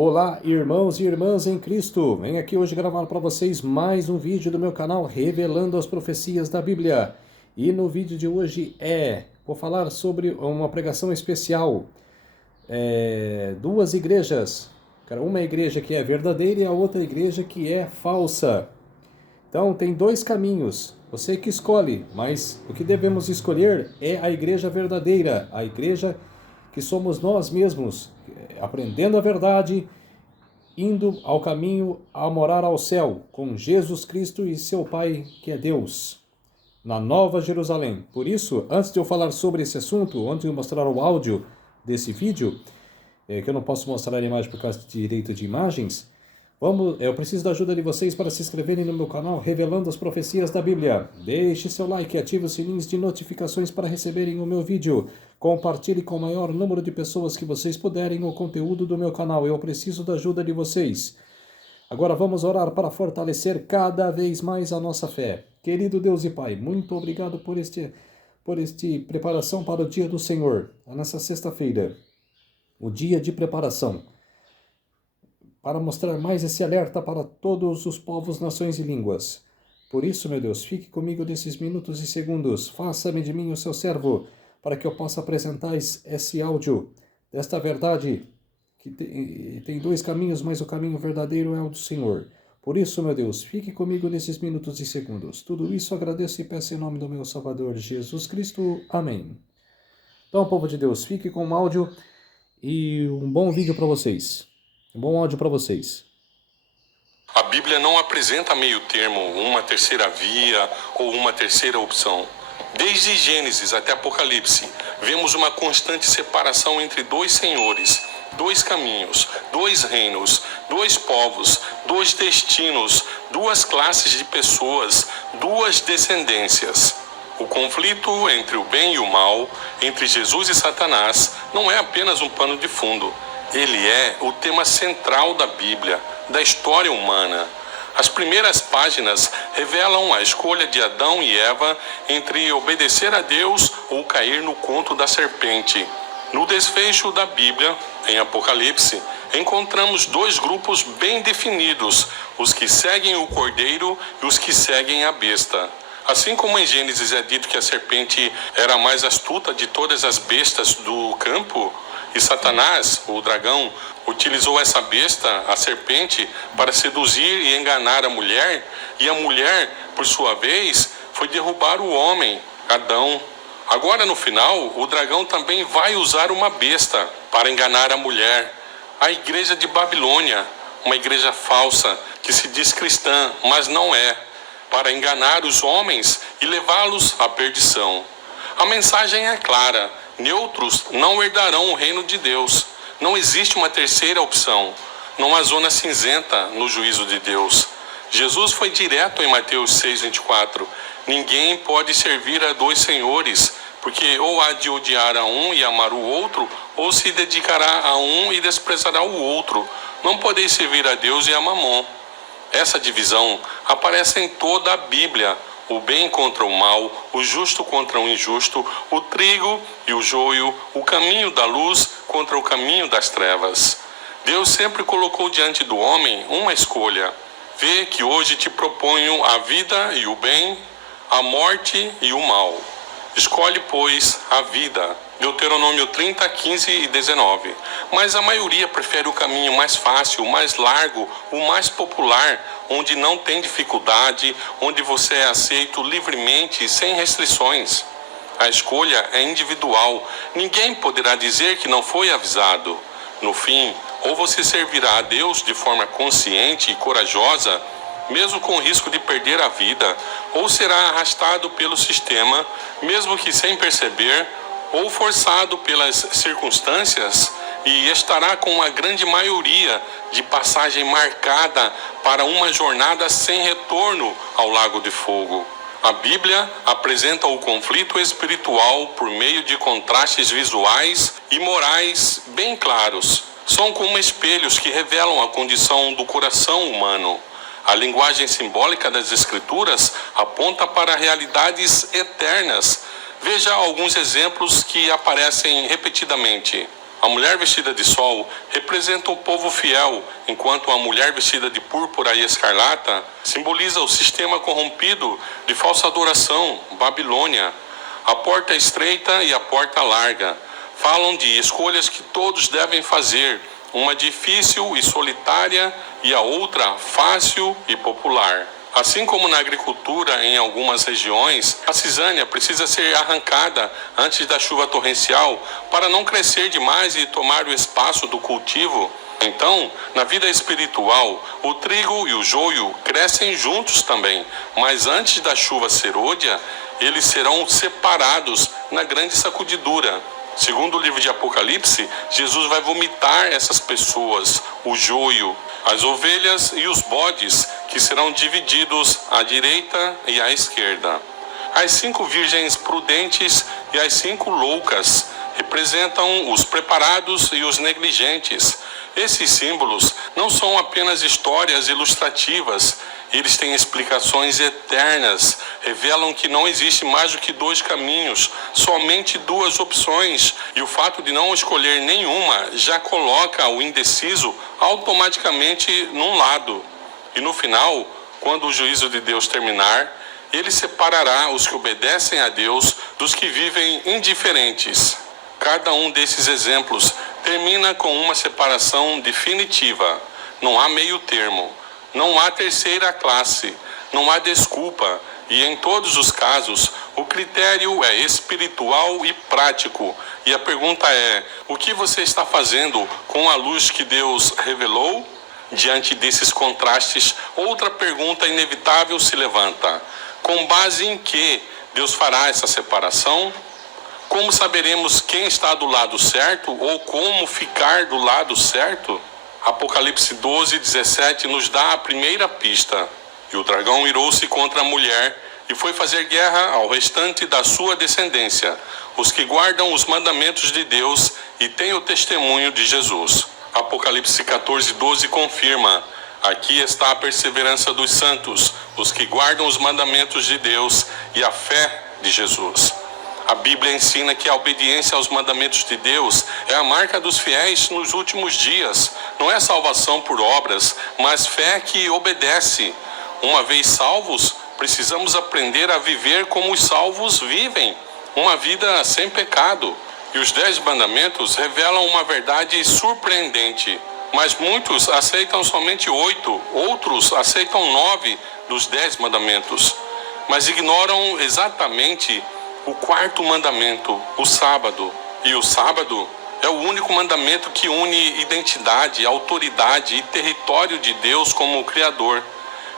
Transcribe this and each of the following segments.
Olá, irmãos e irmãs em Cristo! Venho aqui hoje gravar para vocês mais um vídeo do meu canal Revelando as Profecias da Bíblia. E no vídeo de hoje vou falar sobre uma pregação especial. Duas igrejas, uma igreja que é verdadeira e a outra igreja que é falsa. Então tem dois caminhos, você que escolhe, mas o que devemos escolher é a igreja verdadeira, a igreja que somos nós mesmos, aprendendo a verdade, indo ao caminho a morar ao céu, com Jesus Cristo e seu Pai, que é Deus, na Nova Jerusalém. Por isso, antes de eu falar sobre esse assunto, antes de eu mostrar o áudio desse vídeo, que eu não posso mostrar a imagem por causa de direito de imagens, eu preciso da ajuda de vocês para se inscreverem no meu canal Revelando as Profecias da Bíblia. Deixe seu like e ative os sininhos de notificações para receberem o meu vídeo. Compartilhe com o maior número de pessoas que vocês puderem o conteúdo do meu canal. Eu preciso da ajuda de vocês. Agora vamos orar para fortalecer cada vez mais a nossa fé. Querido Deus e Pai, muito obrigado por este preparação para o dia do Senhor, nessa sexta-feira. O dia de preparação, para mostrar mais esse alerta para todos os povos, nações e línguas. Por isso, meu Deus, fique comigo nesses minutos e segundos. Faça-me de mim o seu servo, para que eu possa apresentar esse áudio desta verdade, que tem dois caminhos, mas o caminho verdadeiro é o do Senhor. Por isso, meu Deus, fique comigo nesses minutos e segundos. Tudo isso agradeço e peço em nome do meu Salvador, Jesus Cristo. Amém. Então, povo de Deus, fique com o áudio e um bom vídeo para vocês. Um bom áudio para vocês. A Bíblia não apresenta meio termo, uma terceira via ou uma terceira opção. Desde Gênesis até Apocalipse, vemos uma constante separação entre dois senhores, dois caminhos, dois reinos, dois povos, dois destinos, duas classes de pessoas, duas descendências. O conflito entre o bem e o mal, entre Jesus e Satanás, não é apenas um pano de fundo. Ele é o tema central da Bíblia, da história humana. As primeiras páginas revelam a escolha de Adão e Eva entre obedecer a Deus ou cair no conto da serpente. No desfecho da Bíblia, em Apocalipse, encontramos dois grupos bem definidos, os que seguem o Cordeiro e os que seguem a besta. Assim como em Gênesis é dito que a serpente era a mais astuta de todas as bestas do campo, e Satanás, o dragão, utilizou essa besta, a serpente, para seduzir e enganar a mulher, e a mulher, por sua vez, foi derrubar o homem, Adão. Agora, no final, o dragão também vai usar uma besta para enganar a mulher, a igreja de Babilônia, uma igreja falsa que se diz cristã, mas não é, para enganar os homens e levá-los à perdição. A mensagem é clara: neutros não herdarão o reino de Deus. Não existe uma terceira opção. Não há zona cinzenta no juízo de Deus. Jesus foi direto em Mateus 6,24. Ninguém pode servir a dois senhores, porque ou há de odiar a um e amar o outro, ou se dedicará a um e desprezará o outro. Não podeis servir a Deus e a Mamon. Essa divisão aparece em toda a Bíblia. O bem contra o mal, o justo contra o injusto, o trigo e o joio, o caminho da luz contra o caminho das trevas. Deus sempre colocou diante do homem uma escolha. Vê que hoje te proponho a vida e o bem, a morte e o mal. Escolhe, pois, a vida. Deuteronômio 30, 15 e 19. Mas a maioria prefere o caminho mais fácil, o mais largo, o mais popular, onde não tem dificuldade, onde você é aceito livremente e sem restrições. A escolha é individual. Ninguém poderá dizer que não foi avisado. No fim, ou você servirá a Deus de forma consciente e corajosa, mesmo com o risco de perder a vida, ou será arrastado pelo sistema, mesmo que sem perceber, ou forçado pelas circunstâncias, e estará com a grande maioria de passagem marcada para uma jornada sem retorno ao lago de fogo. A Bíblia apresenta o conflito espiritual por meio de contrastes visuais e morais bem claros. São como espelhos que revelam a condição do coração humano. A linguagem simbólica das Escrituras aponta para realidades eternas. Veja alguns exemplos que aparecem repetidamente. A mulher vestida de sol representa o povo fiel, enquanto a mulher vestida de púrpura e escarlata simboliza o sistema corrompido de falsa adoração, Babilônia. A porta estreita e a porta larga falam de escolhas que todos devem fazer, uma difícil e solitária e a outra fácil e popular. Assim como na agricultura em algumas regiões, a cisânia precisa ser arrancada antes da chuva torrencial para não crescer demais e tomar o espaço do cultivo. Então, na vida espiritual, o trigo e o joio crescem juntos também, mas antes da chuva serôdia, eles serão separados na grande sacudidura. Segundo o livro de Apocalipse, Jesus vai vomitar essas pessoas, o joio, as ovelhas e os bodes, que serão divididos à direita e à esquerda. As 5 virgens prudentes e as 5 loucas representam os preparados e os negligentes. Esses símbolos não são apenas histórias ilustrativas, eles têm explicações eternas, revelam que não existe mais do que 2 caminhos, somente 2 opções, e o fato de não escolher nenhuma já coloca o indeciso automaticamente num lado. E no final, quando o juízo de Deus terminar, ele separará os que obedecem a Deus dos que vivem indiferentes. Cada um desses exemplos termina com uma separação definitiva. Não há meio termo, não há terceira classe, não há desculpa. E em todos os casos, o critério é espiritual e prático. E a pergunta é: o que você está fazendo com a luz que Deus revelou? Diante desses contrastes, outra pergunta inevitável se levanta: com base em que Deus fará essa separação? Como saberemos quem está do lado certo ou como ficar do lado certo? Apocalipse 12:17 nos dá a primeira pista. E o dragão irou-se contra a mulher e foi fazer guerra ao restante da sua descendência, os que guardam os mandamentos de Deus e têm o testemunho de Jesus. Apocalipse 14:12 confirma: aqui está a perseverança dos santos, os que guardam os mandamentos de Deus e a fé de Jesus. A Bíblia ensina que a obediência aos mandamentos de Deus é a marca dos fiéis nos últimos dias. Não é salvação por obras, mas fé que obedece. Uma vez salvos, precisamos aprender a viver como os salvos vivem, uma vida sem pecado. E os 10 mandamentos revelam uma verdade surpreendente, mas muitos aceitam somente 8, outros aceitam 9 dos 10 mandamentos, mas ignoram exatamente o 4º mandamento, o sábado. E o sábado é o único mandamento que une identidade, autoridade e território de Deus como Criador.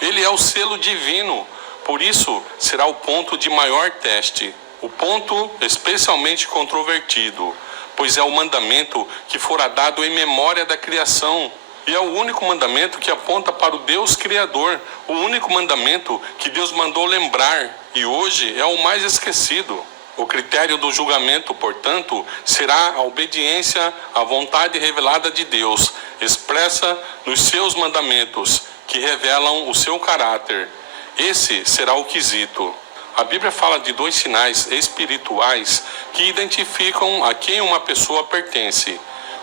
Ele é o selo divino, por isso será o ponto de maior teste, o ponto especialmente controvertido, pois é o mandamento que fora dado em memória da criação. E é o único mandamento que aponta para o Deus Criador, o único mandamento que Deus mandou lembrar, e hoje é o mais esquecido. O critério do julgamento, portanto, será a obediência à vontade revelada de Deus, expressa nos seus mandamentos, que revelam o seu caráter. Esse será o quesito. A Bíblia fala de 2 sinais espirituais que identificam a quem uma pessoa pertence.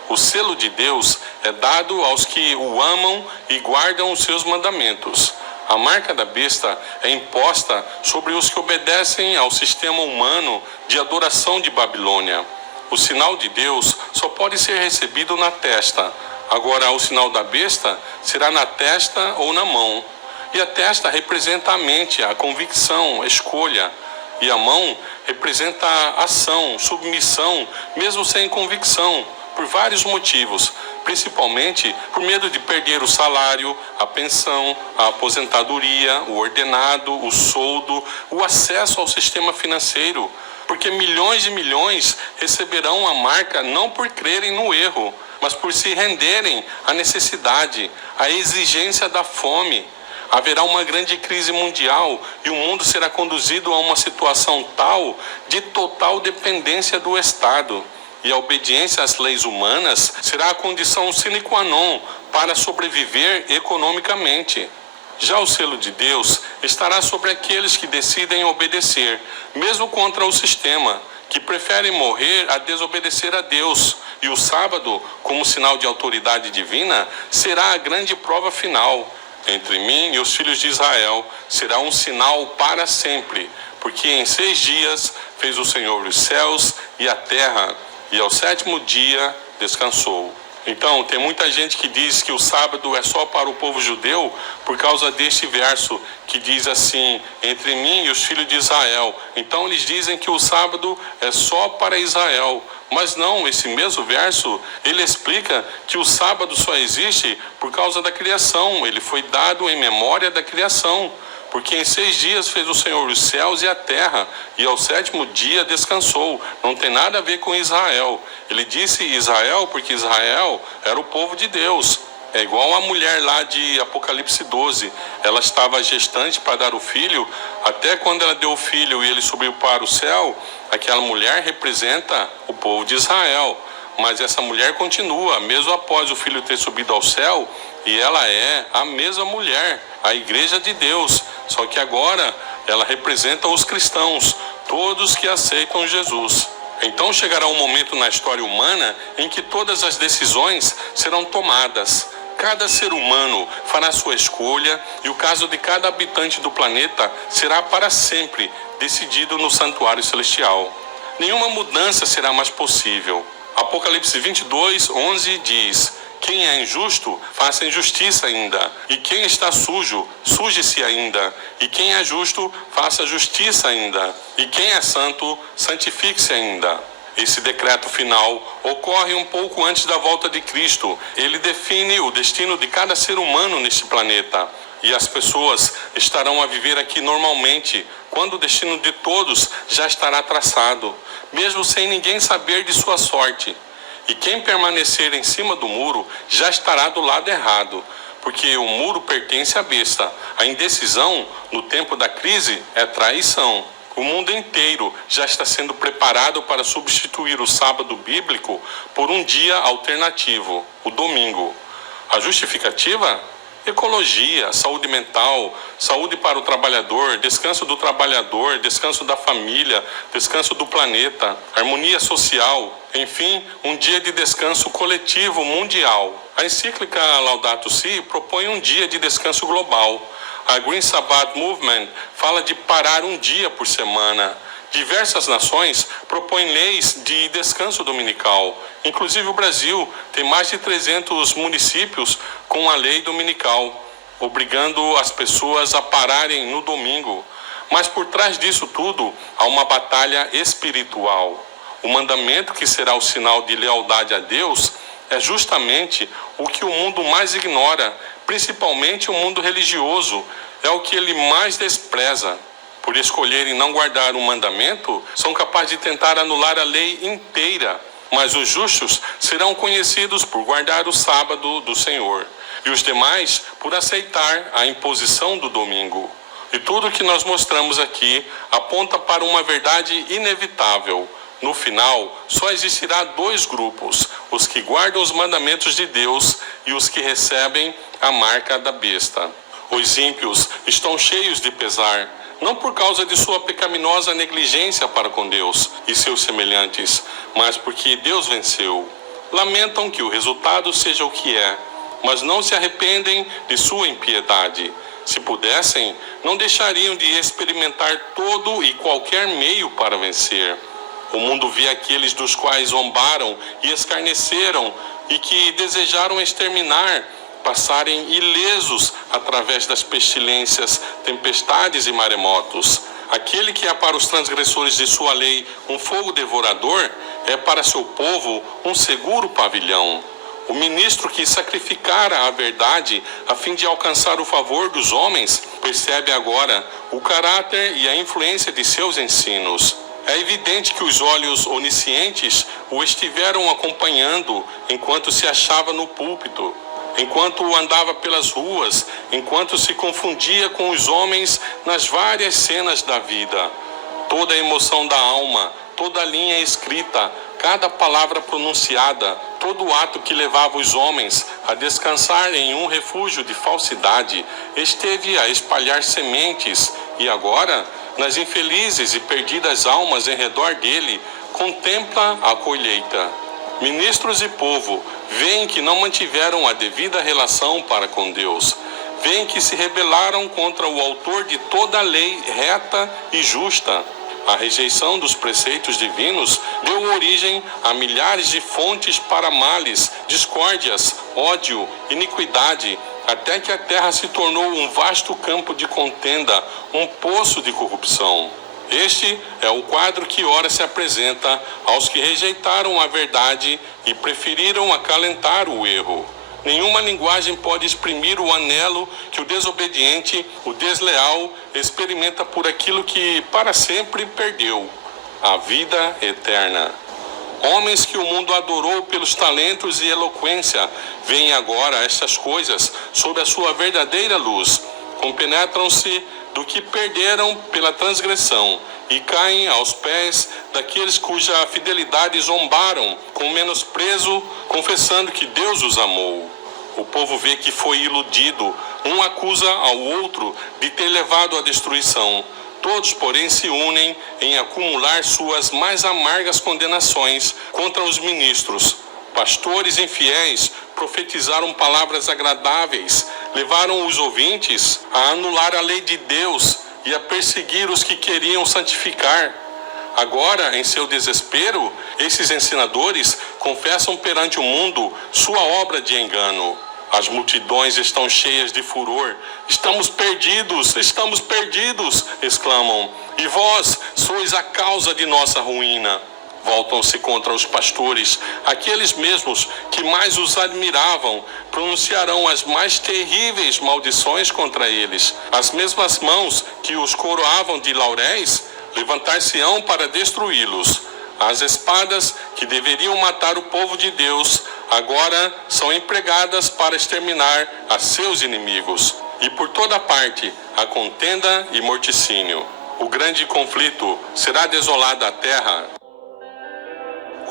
O selo de Deus é dado aos que o amam e guardam os seus mandamentos. A marca da besta é imposta sobre os que obedecem ao sistema humano de adoração de Babilônia. O sinal de Deus só pode ser recebido na testa. Agora, o sinal da besta será na testa ou na mão. E a testa representa a mente, a convicção, a escolha. E a mão representa a ação, submissão, mesmo sem convicção, por vários motivos, principalmente por medo de perder o salário, a pensão, a aposentadoria, o ordenado, o soldo, o acesso ao sistema financeiro, porque milhões e milhões receberão a marca não por crerem no erro, mas por se renderem à necessidade, à exigência da fome. Haverá uma grande crise mundial e o mundo será conduzido a uma situação tal de total dependência do Estado. E a obediência às leis humanas será a condição sine qua non para sobreviver economicamente. Já o selo de Deus estará sobre aqueles que decidem obedecer, mesmo contra o sistema, que preferem morrer a desobedecer a Deus. E o sábado, como sinal de autoridade divina, será a grande prova final. Entre mim e os filhos de Israel será um sinal para sempre, porque em 6 dias fez o Senhor os céus e a terra, e ao 7º dia descansou. Então, tem muita gente que diz que o sábado é só para o povo judeu por causa deste verso que diz assim, entre mim e os filhos de Israel. Então, eles dizem que o sábado é só para Israel. Mas não, esse mesmo verso, ele explica que o sábado só existe por causa da criação. Ele foi dado em memória da criação. Porque em 6 dias fez o Senhor os céus e a terra, e ao 7º dia descansou. Não tem nada a ver com Israel. Ele disse Israel porque Israel era o povo de Deus. É igual a mulher lá de Apocalipse 12. Ela estava gestante para dar o filho. Até quando ela deu o filho e ele subiu para o céu, aquela mulher representa o povo de Israel. Mas essa mulher continua, mesmo após o filho ter subido ao céu, e ela é a mesma mulher, a igreja de Deus. Só que agora ela representa os cristãos, todos que aceitam Jesus. Então chegará um momento na história humana em que todas as decisões serão tomadas. Cada ser humano fará sua escolha e o caso de cada habitante do planeta será para sempre decidido no santuário celestial. Nenhuma mudança será mais possível. Apocalipse 22, 11 diz: quem é injusto, faça injustiça ainda. E quem está sujo, suje-se ainda. E quem é justo, faça justiça ainda. E quem é santo, santifique-se ainda. Esse decreto final ocorre um pouco antes da volta de Cristo. Ele define o destino de cada ser humano neste planeta. E as pessoas estarão a viver aqui normalmente, quando o destino de todos já estará traçado, mesmo sem ninguém saber de sua sorte. E quem permanecer em cima do muro já estará do lado errado, porque o muro pertence à besta. A indecisão no tempo da crise é traição. O mundo inteiro já está sendo preparado para substituir o sábado bíblico por um dia alternativo, o domingo. A justificativa? Ecologia, saúde mental, saúde para o trabalhador, descanso do trabalhador, descanso da família, descanso do planeta, harmonia social, enfim, um dia de descanso coletivo mundial. A encíclica Laudato Si propõe um dia de descanso global. A Green Sabbath Movement fala de parar um dia por semana. Diversas nações propõem leis de descanso dominical. Inclusive o Brasil tem mais de 300 municípios com a lei dominical, obrigando as pessoas a pararem no domingo. Mas por trás disso tudo, há uma batalha espiritual. O mandamento que será o sinal de lealdade a Deus é justamente o que o mundo mais ignora, principalmente o mundo religioso. É o que ele mais despreza. Por escolherem não guardar o mandamento, são capazes de tentar anular a lei inteira. Mas os justos serão conhecidos por guardar o sábado do Senhor, e os demais por aceitar a imposição do domingo. E tudo o que nós mostramos aqui aponta para uma verdade inevitável. No final, só existirá 2 grupos, os que guardam os mandamentos de Deus e os que recebem a marca da besta. Os ímpios estão cheios de pesar, não por causa de sua pecaminosa negligência para com Deus e seus semelhantes, mas porque Deus venceu. Lamentam que o resultado seja o que é, mas não se arrependem de sua impiedade. Se pudessem, não deixariam de experimentar todo e qualquer meio para vencer. O mundo vê aqueles dos quais zombaram e escarneceram e que desejaram exterminar, passarem ilesos através das pestilências, tempestades e maremotos. Aquele que é para os transgressores de sua lei um fogo devorador, é para seu povo um seguro pavilhão. O ministro que sacrificara a verdade a fim de alcançar o favor dos homens, percebe agora o caráter e a influência de seus ensinos. É evidente que os olhos oniscientes o estiveram acompanhando enquanto se achava no púlpito, enquanto andava pelas ruas, enquanto se confundia com os homens nas várias cenas da vida. Toda a emoção da alma, toda a linha escrita, cada palavra pronunciada, todo ato que levava os homens a descansar em um refúgio de falsidade, esteve a espalhar sementes, e agora, nas infelizes e perdidas almas em redor dele, contempla a colheita. Ministros e povo veem que não mantiveram a devida relação para com Deus. Veem que se rebelaram contra o autor de toda a lei reta e justa. A rejeição dos preceitos divinos deu origem a milhares de fontes para males, discórdias, ódio, iniquidade, até que a terra se tornou um vasto campo de contenda, um poço de corrupção. Este é o quadro que ora se apresenta aos que rejeitaram a verdade e preferiram acalentar o erro. Nenhuma linguagem pode exprimir o anelo que o desobediente, o desleal, experimenta por aquilo que para sempre perdeu: a vida eterna. Homens que o mundo adorou pelos talentos e eloquência veem agora estas coisas sob a sua verdadeira luz. Compenetram-se do que perderam pela transgressão e caem aos pés daqueles cuja fidelidade zombaram com menosprezo, confessando que Deus os amou. O povo vê que foi iludido, um acusa ao outro de ter levado à destruição. Todos, porém, se unem em acumular suas mais amargas condenações contra os ministros. Pastores infiéis profetizaram palavras agradáveis, levaram os ouvintes a anular a lei de Deus e a perseguir os que queriam santificar. Agora, em seu desespero, esses ensinadores confessam perante o mundo sua obra de engano. As multidões estão cheias de furor. Estamos perdidos, exclamam. E vós sois a causa de nossa ruína. Voltam-se contra os pastores. Aqueles mesmos que mais os admiravam pronunciarão as mais terríveis maldições contra eles. As mesmas mãos que os coroavam de lauréis levantar-se-ão para destruí-los. As espadas que deveriam matar o povo de Deus agora são empregadas para exterminar a seus inimigos. E por toda parte há contenda e morticínio. O grande conflito será desolada a terra.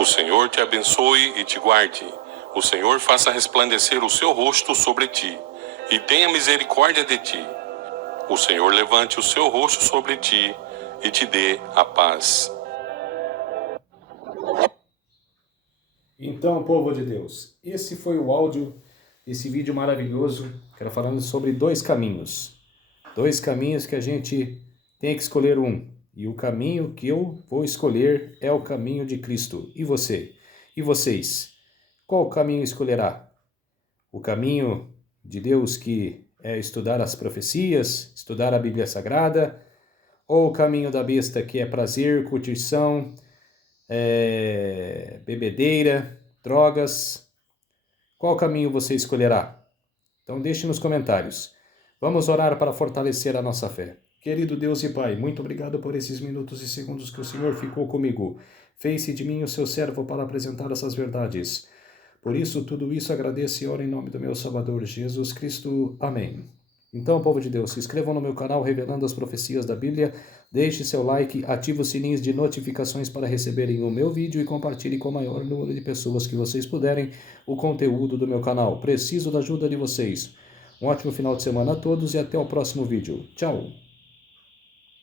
O Senhor te abençoe e te guarde. O Senhor faça resplandecer o seu rosto sobre ti e tenha misericórdia de ti. O Senhor levante o seu rosto sobre ti e te dê a paz. Então, povo de Deus, esse foi o áudio desse vídeo maravilhoso, que era falando sobre dois caminhos. Dois caminhos que a gente tem que escolher um. E o caminho que eu vou escolher é o caminho de Cristo. E você? E vocês? Qual caminho escolherá? O caminho de Deus, que é estudar as profecias, estudar a Bíblia Sagrada, ou o caminho da besta, que é prazer, curtição, bebedeira, drogas? Qual caminho você escolherá? Então deixe nos comentários. Vamos orar para fortalecer a nossa fé. Querido Deus e Pai, muito obrigado por esses minutos e segundos que o Senhor ficou comigo. Fez-se de mim o seu servo para apresentar essas verdades. Por isso, tudo isso agradeço e oro em nome do meu Salvador Jesus Cristo. Amém. Então, povo de Deus, se inscrevam no meu canal Revelando as Profecias da Bíblia, deixe seu like, ative os sininhos de notificações para receberem o meu vídeo e compartilhe com o maior número de pessoas que vocês puderem o conteúdo do meu canal. Preciso da ajuda de vocês. Um ótimo final de semana a todos e até o próximo vídeo. Tchau!